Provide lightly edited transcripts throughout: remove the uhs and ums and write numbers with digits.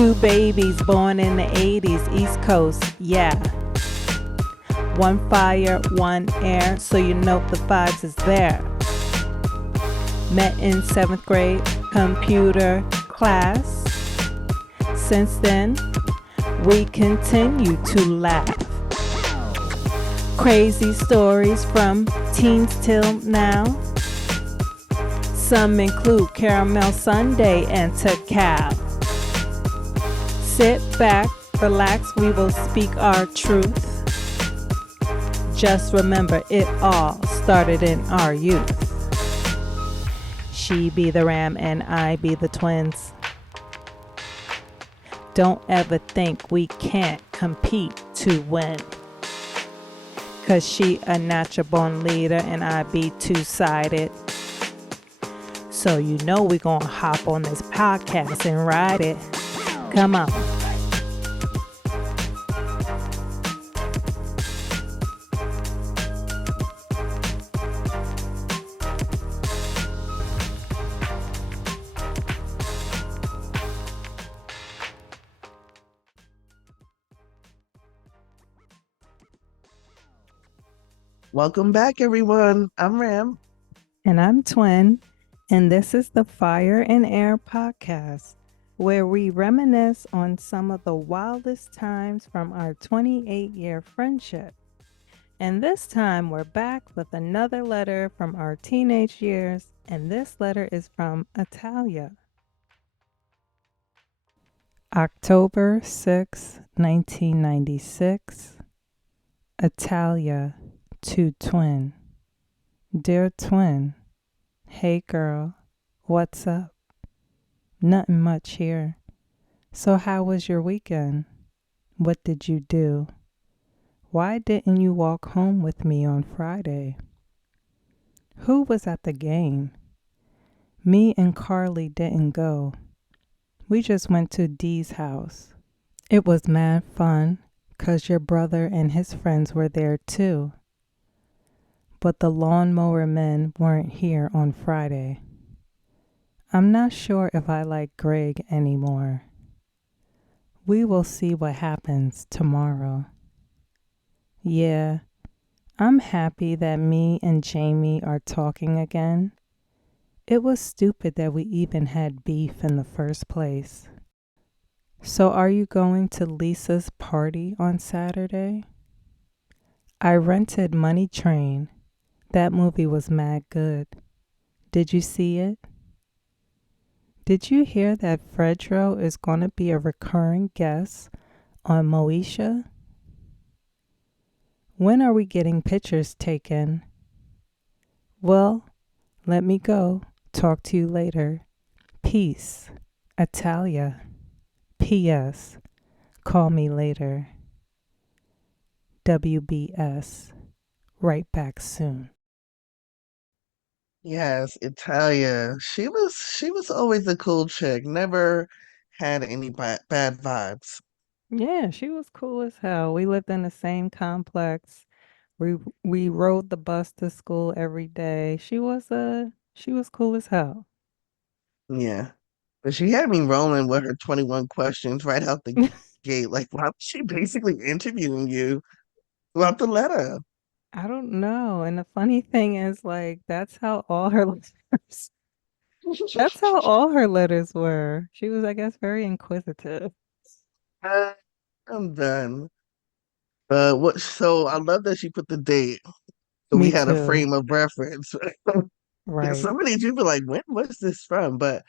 Two babies born in the 80s, East Coast, yeah. One fire, one air, so you know the vibes is there. Met in 7th grade computer class. Since then, we continue to laugh. Crazy stories from teens till now. Some include caramel sundae and cacao. Sit back, relax, we will speak our truth. Just remember, it all started in our youth. She be the ram and I be the twins. Don't ever think we can't compete to win. Cause she a natural born leader and I be two-sided. So you know we gonna hop on this podcast and ride it. Come on. Welcome back, everyone. I'm Ram. And I'm Twin. And this is the Fire and Air podcast, where we reminisce on some of the wildest times from our 28-year friendship. And this time we're back with another letter from our teenage years, and this letter is from Italia. October 6, 1996. Italia to Twin. Dear Twin, hey girl, what's up? Nothing much here. So how was your weekend? What did you do? Why didn't you walk home with me on Friday? Who was at the game? Me and Carly didn't go. We just went to Dee's house. It was mad fun, 'cause your brother and his friends were there too. But the lawnmower men weren't here on Friday. I'm not sure if I like Greg anymore. We will see what happens tomorrow. Yeah, I'm happy that me and Jamie are talking again. It was stupid that we even had beef in the first place. So are you going to Lisa's party on Saturday? I rented Money Train. That movie was mad good. Did you see it? Did you hear that Fredro is going to be a recurring guest on Moesha? When are we getting pictures taken? Well, let me go. Talk to you later. Peace. Italia. P.S. Call me later. WBS. Right back soon. Yes, Italia. She was always a cool chick. Never had any bad vibes. Yeah, she was cool as hell. We lived in the same complex. We we rode the bus to school every day. She was cool as hell. Yeah. But she had me rolling with her 21 questions right out the gate. Like, why was she basically interviewing you throughout the letter? I don't know. And the funny thing is, like, that's how all her letters were. She was, I guess, very inquisitive. Uh, I'm done. So I love that she put the date. So we Me had a too. frame of reference. Yeah, Right. some of these people like, when was this from? But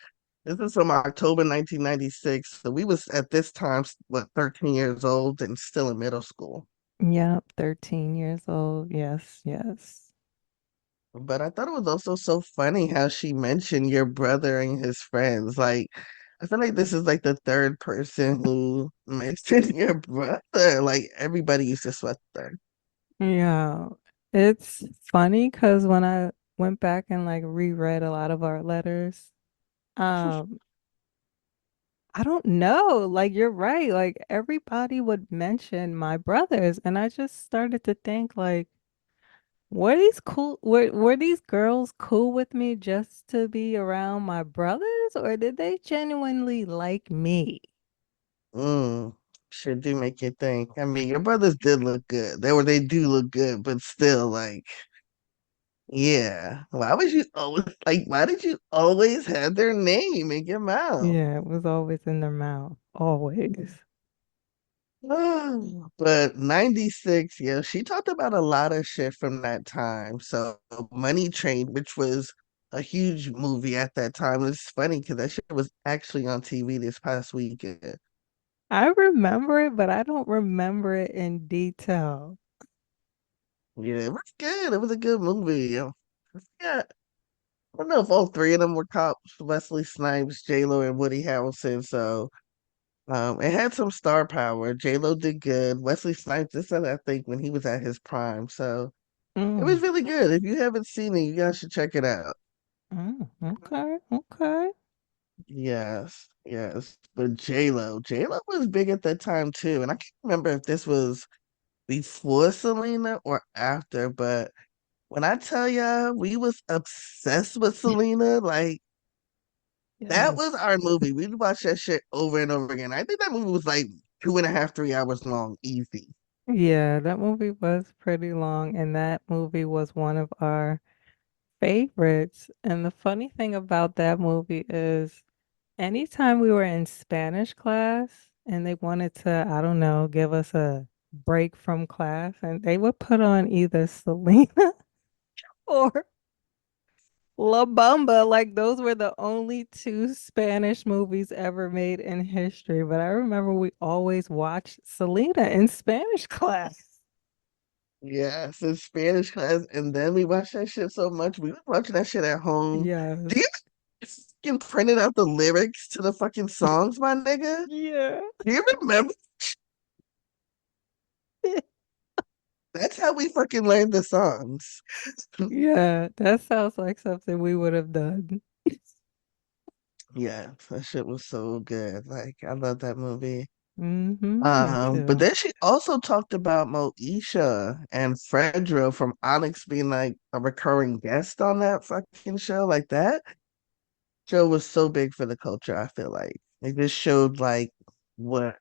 this is from October 1996. So we was at this time, what, 13 years old and still in middle school. Yep, 13 years old. Yes, yes. But I thought it was also so funny how she mentioned your brother and his friends. Like, I feel like this is like the third person who mentioned your brother. Like, everybody used to sweat there. Yeah. It's funny because when I went back and like reread a lot of our letters, um, I don't know. Like you're right. Like everybody would mention my brothers, and I just started to think like, were these girls cool with me just to be around my brothers, or did they genuinely like me? Mm, sure do make you think. I mean, your brothers did look good. They do look good, but still, like, yeah. Why was you always like? Why did you always have their name in your mouth? Yeah, it was always in their mouth. Always. But 96, yeah, she talked about a lot of shit from that time. So Money Train, which was a huge movie at that time. It's funny because that shit was actually on TV this past weekend. I remember it, but I don't remember it in detail. Yeah, it was good. It was a good movie. Yeah, I don't know if all three of them were cops: Wesley Snipes, J Lo, and Woody Harrelson. So it had some star power. J Lo did good. Wesley Snipes, this is I think when he was at his prime. So it was Mm, really good. If you haven't seen it, you guys should check it out. okay, okay. Yes, yes. But J Lo was big at that time too, and I can't remember if this was before Selena or after. But when I tell ya, we was obsessed with Selena. Like that Yes. was our movie. We'd watch that shit over and over again. I think that movie was like 2.5, 3 hours long, easy. Yeah, that movie was pretty long, and that movie was one of our favorites. And the funny thing about that movie is anytime we were in Spanish class and they wanted to, I don't know, give us a break from class, and they would put on either Selena or La Bamba. Like those were the only two Spanish movies ever made in history. But I remember we always watched Selena in Spanish class. Yes, in Spanish class, and then we watched that shit so much. We was watching that shit at home. Yes. Do you fucking printed out the lyrics to the fucking songs, my nigga? Yeah. Do you remember? That's how we fucking learned the songs. Yeah, that sounds like something we would have done. Yeah, that shit was so good. Like, I love that movie. Me But too. then she also talked about Moesha and Fredro from Onyx being like a recurring guest on that fucking show. Like that show was so big for the culture, I feel like. It just showed like what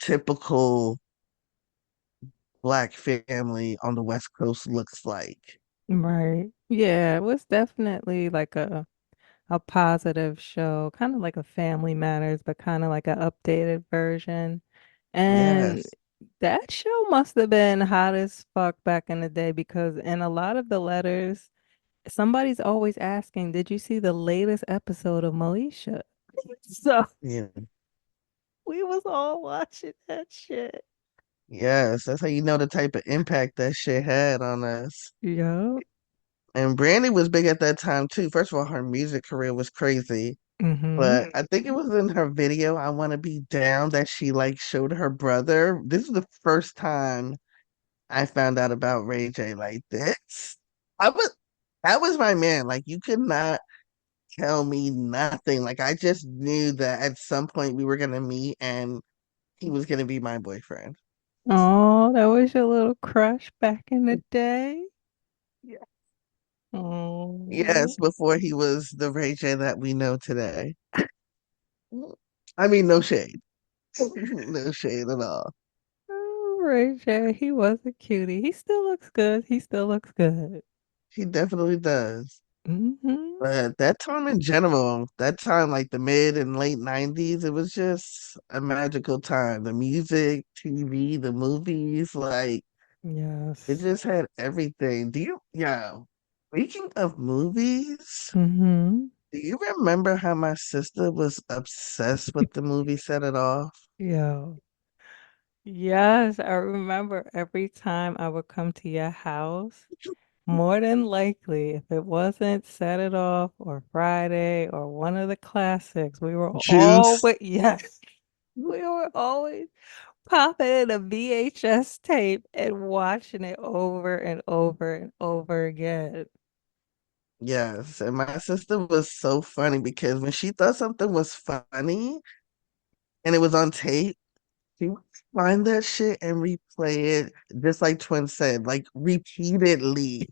typical black family on the West Coast looks like. Right. Yeah, it was definitely like a positive show, kind of like a Family Matters, but kind of like an updated version. And Yes. that show must have been hot as fuck back in the day because in a lot of the letters, somebody's always asking, "Did you see the latest episode of Moesha?" So Yeah. we was all watching that shit. Yes. That's how you know the type of impact that shit had on us. Yup. And Brandy was big at that time too. First of all, her music career was crazy. Mm-hmm. But I think it was in her video, I Wanna Be Down, that she like showed her brother. This is the first time I found out about Ray J like this. I was that was my man. Like you could not tell me nothing. Like I just knew that at some point we were gonna meet and he was gonna be my boyfriend. Oh, that was your little crush back in the day? Yeah. Oh, Yes, before he was the Ray J that we know today. I mean, no shade. No shade at all. oh, Ray J, he was a cutie. He still looks good. He still looks good. He definitely does. Mm-hmm. But that time in general, that time like the mid and late 90s, it was just a magical time. The music, TV, the movies, like it Yes. just had everything. Yeah, speaking of movies, Mm-hmm. do you remember how my sister was obsessed with the movie Set It Off? Yo. Yes, I remember every time I would come to your house, more than likely, if it wasn't Set It Off or Friday or one of the classics, we were Juice. always, yes, we were always popping in a VHS tape and watching it over and over and over again. Yes, and my sister was so funny because when she thought something was funny and it was on tape, she would find that shit and replay it, just like Twin said, like repeatedly.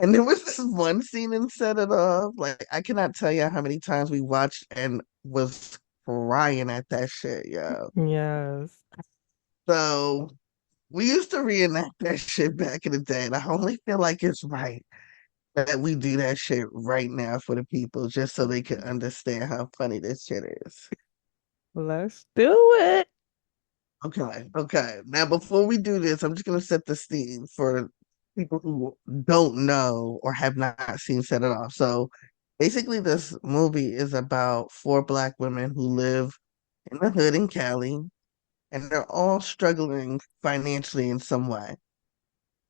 And there was this one scene in Set It Off. Like I cannot tell you how many times we watched and was crying at that shit, yo. Yes. So we used to reenact that shit back in the day, and I only feel like it's right that we do that shit right now for the people, just so they can understand how funny this shit is. Let's do it. Okay, okay. Now, before we do this, I'm just gonna set the scene for people who don't know or have not seen Set It Off. So, basically, this movie is about four black women who live in the hood in Cali, and they're all struggling financially in some way.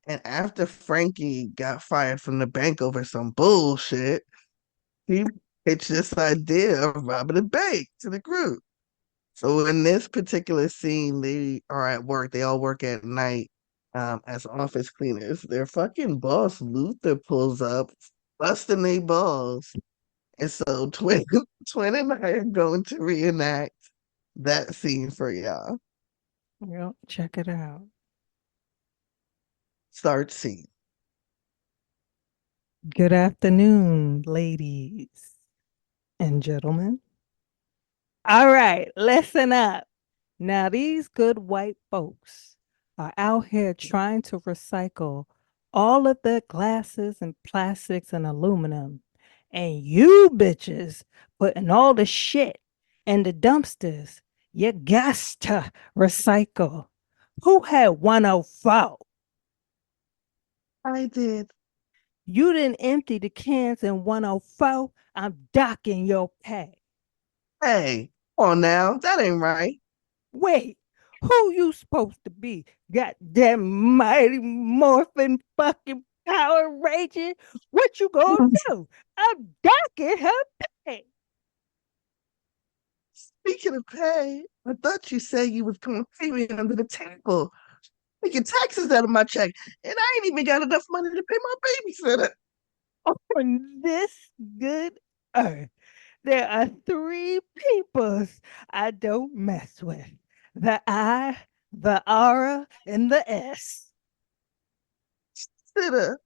And after Frankie got fired from the bank over some bullshit, he pitched this idea of robbing a bank to the group. So in this particular scene, they are at work. They all work at night as office cleaners. Their fucking boss, Luther, pulls up, busting their balls. And so Twin, Twin and I are going to reenact that scene for y'all. Yep, check it out. Start scene. Good afternoon, ladies and gentlemen. All right, listen up. Now, these good white folks are out here trying to recycle all of the glasses and plastics and aluminum. And you bitches putting all the shit in the dumpsters. You got to recycle. Who had 104? I did. You didn't empty the cans in 104. I'm docking your pay. Hey, come on now. That ain't right. Wait, who you supposed to be? Goddamn mighty morphin fucking Power Ranger? What you gonna do? I'm docking her pay. Speaking of pay, I thought you said you was gonna pay me under the table, making taxes out of my check, and I ain't even got enough money to pay my babysitter. On this good earth, there are three peoples I don't mess with. The I, the Aura, and the S. Sitter,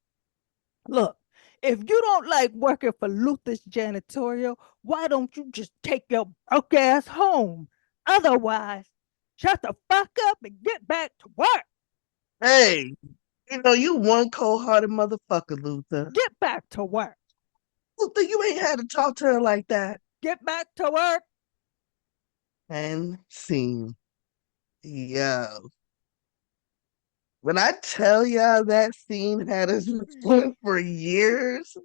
Look, if you don't like working for Luther's janitorial, why don't you just take your broke ass home? Otherwise, shut the fuck up and get back to work. hey, you know you one cold-hearted motherfucker, Luther. Get back to work. Luther, you ain't had to talk to her like that. Get back to work. And scene. Yo. When I tell y'all that scene had us for years,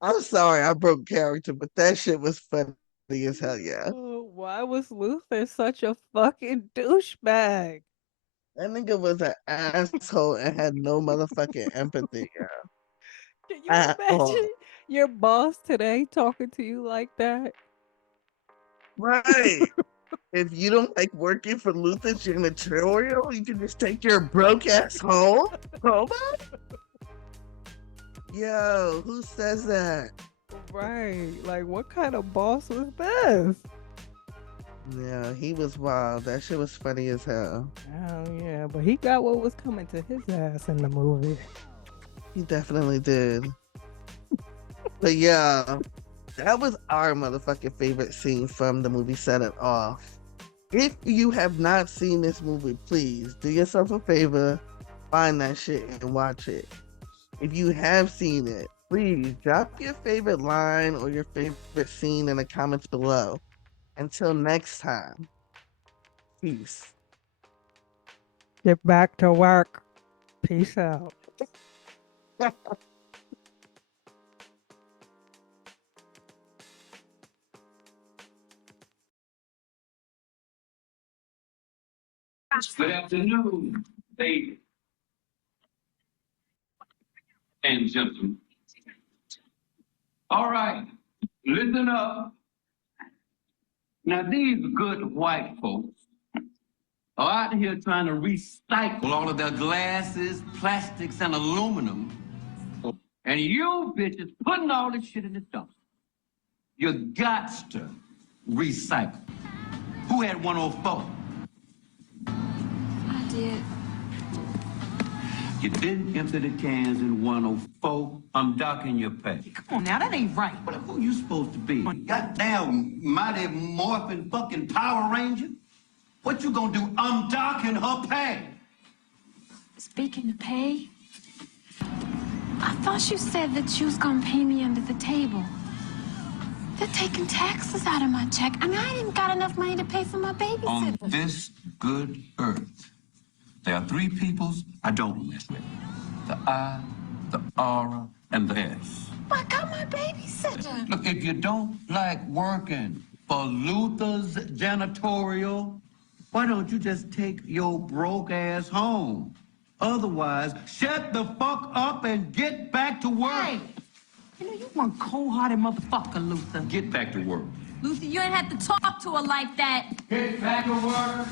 I'm sorry I broke character, but that shit was funny as hell, yeah. Why was Luther such a fucking douchebag? That nigga was an asshole and had no motherfucking empathy, yeah, Can you at imagine all. your boss today talking to you like that? Right. If you don't like working for Luther's janitorial, you can just take your broke ass home. Home? Yo, who says that? Right. Like, what kind of boss was this? Yeah, he was wild. That shit was funny as hell. Oh, yeah. But he got what was coming to his ass in the movie. He definitely did. But yeah, that was our motherfucking favorite scene from the movie Set It Off. If you have not seen this movie, please do yourself a favor, find that shit and watch it. If you have seen it, please drop your favorite line or your favorite scene in the comments below. Until next time, peace. Get back to work. Peace out. Good afternoon, ladies and gentlemen. All right, listen up. Now, these good white folks are out here trying to recycle all of their glasses, plastics, and aluminum. And you bitches putting all this shit in the dumpster. You got to recycle. Who had 104? I did. You didn't empty the cans in 104. I'm docking your pay. Come on now, that ain't right. What who you supposed to be? Goddamn mighty morphin' fucking Power Ranger? What you gonna do? I'm docking her pay. Speaking of pay, I thought you said that you was gonna pay me under the table. They're taking taxes out of my check. I mean, I ain't got enough money to pay for my babysitter. On this good earth, there are three peoples I don't mess with. The I, the aura, and the S. I got my babysitter. Look, if you don't like working for Luther's janitorial, why don't you just take your broke ass home? Otherwise, shut the fuck up and get back to work. Hey, you know, you one cold-hearted motherfucker, Luther. Get back to work. Luther, you ain't have to talk to her like that. Get back to work.